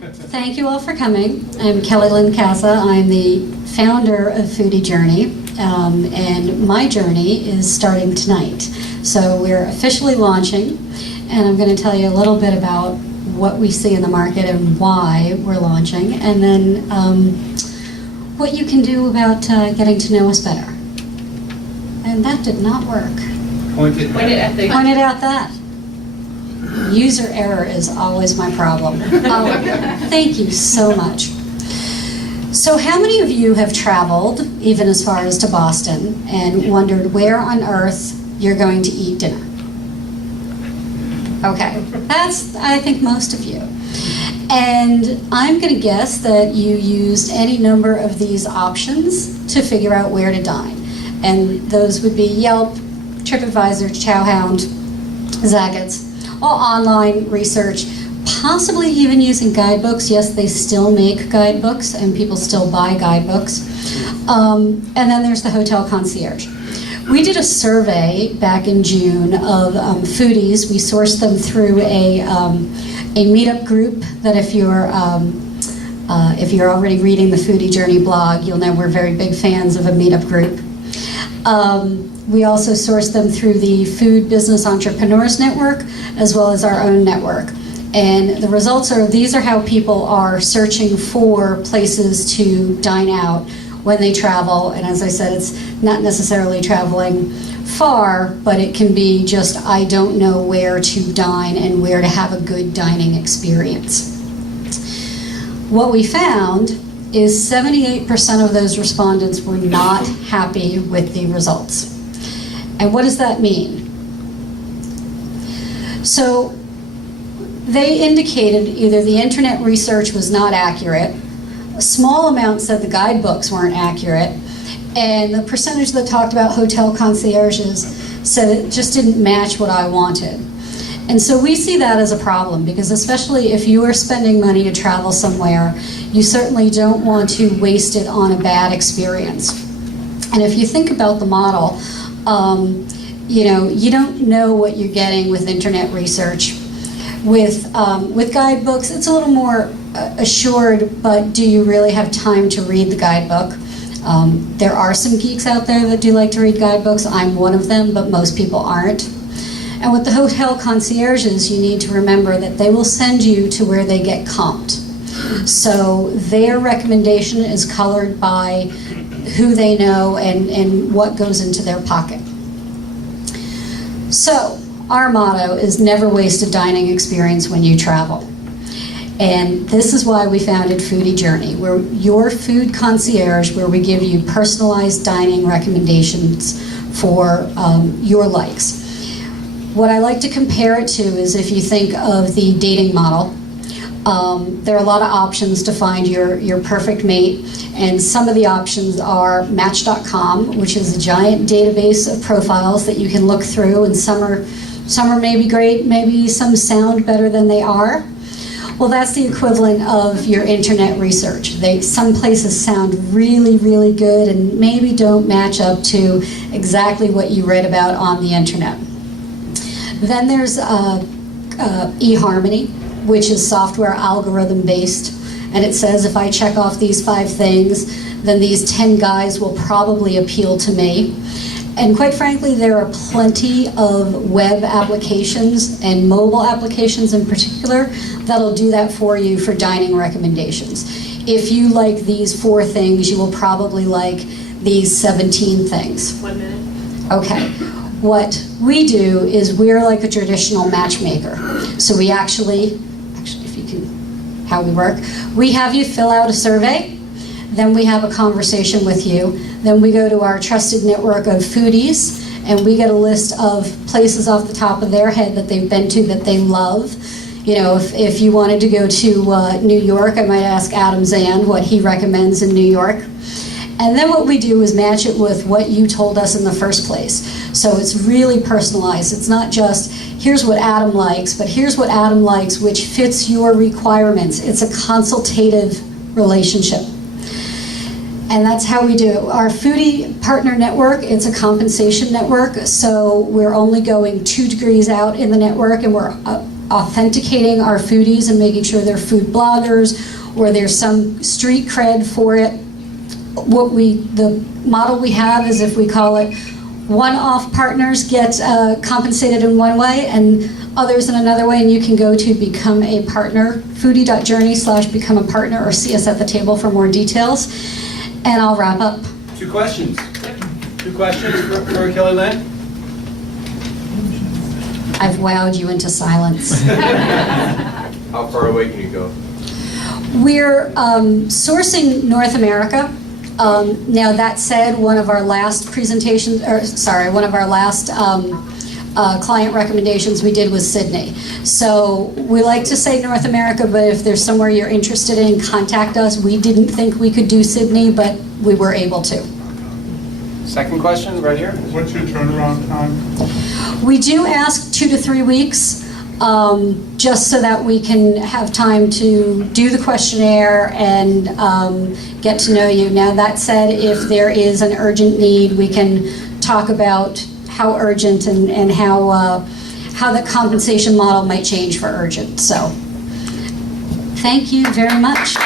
Thank you all for coming. I'm Kelly Lynn Casa. I'm the founder of Foodie Journey, and my journey is starting tonight. So we're officially launching, and I'm going to tell you a little bit about what we see in the market and why we're launching, and then what you can do about getting to know us better. And that did not work. Pointed out that. User error is always my problem. Thank you so much. So how many of you have traveled, even as far as to Boston, and wondered where on earth you're going to eat dinner? Okay, that's, I think, most of you. And I'm going to guess that you used any number of these options to figure out where to dine. And those would be Yelp, TripAdvisor, Chowhound, Zagat's, all online research, possibly even using guidebooks. Yes, they still make guidebooks, and people still buy guidebooks. And then there's the hotel concierge. We did a survey back in June of foodies. We sourced them through a meetup group that if you're already reading the Foodie Journey blog, you'll know we're very big fans of a meetup group. We also sourced them through the Food Business Entrepreneurs Network, as well as our own network. And the results are, these are how people are searching for places to dine out when they travel. And as I said, it's not necessarily traveling far, but it can be just, I don't know where to dine and where to have a good dining experience. What we found is 78% of those respondents were not happy with the results. And what does that mean? So they indicated either the internet research was not accurate, a small amount said the guidebooks weren't accurate, and the percentage that talked about hotel concierges said it just didn't match what I wanted. And so we see that as a problem, because especially if you are spending money to travel somewhere, you certainly don't want to waste it on a bad experience. And if you think about the model, you don't know what you're getting with internet research. With guidebooks, it's a little more assured, but do you really have time to read the guidebook? There are some geeks out there that do like to read guidebooks. I'm one of them, but most people aren't. And with the hotel concierges, you need to remember that they will send you to where they get comped. So their recommendation is colored by who they know and what goes into their pocket. So our motto is never waste a dining experience when you travel. And this is why we founded Foodie Journey. We're your food concierge, where we give you personalized dining recommendations for your likes. What I like to compare it to is if you think of the dating model. There are a lot of options to find your perfect mate, and some of the options are Match.com, which is a giant database of profiles that you can look through, and some are maybe great, maybe some sound better than they are. Well, that's the equivalent of your internet research. Some places sound really, really good and maybe don't match up to exactly what you read about on the internet. Then there's eHarmony, which is software algorithm based, and it says if I check off these 5 things, then these 10 guys will probably appeal to me. And quite frankly, there are plenty of web applications and mobile applications in particular that'll do that for you for dining recommendations. If you like these 4 things, you will probably like these 17 things. 1 minute. Okay. What we do is we're like a traditional matchmaker. So we actually if you can, how we work, we have you fill out a survey, then we have a conversation with you, then we go to our trusted network of foodies, and we get a list of places off the top of their head that they've been to that they love. You know, if you wanted to go to New York, I might ask Adam Zand what he recommends in New York. And then what we do is match it with what you told us in the first place. So it's really personalized. It's not just, here's what Adam likes, but here's what Adam likes which fits your requirements. It's a consultative relationship. And that's how we do it. Our Foodie Partner Network, it's a compensation network, so we're only going 2 degrees out in the network, and we're authenticating our foodies and making sure they're food bloggers or there's some street cred for it. The model we have is, if we call it, one-off partners get compensated in one way and others in another way, and you can go to become a partner, foodie.journey/become a partner, or see us at the table for more details. And I'll wrap up. 2 questions. 2 questions for Kelly Lynn. I've wowed you into silence. How far away can you go? We're sourcing North America. Now that said, one of our last client recommendations we did was Sydney. So we like to say North America, but if there's somewhere you're interested in, contact us. We didn't think we could do Sydney, but we were able to. Second question, right here. What's your turnaround time? We do ask 2 to 3 weeks, just so that we can have time to do the questionnaire and get to know you. Now that said, if there is an urgent need, we can talk about how urgent and how the compensation model might change for urgent. So thank you very much.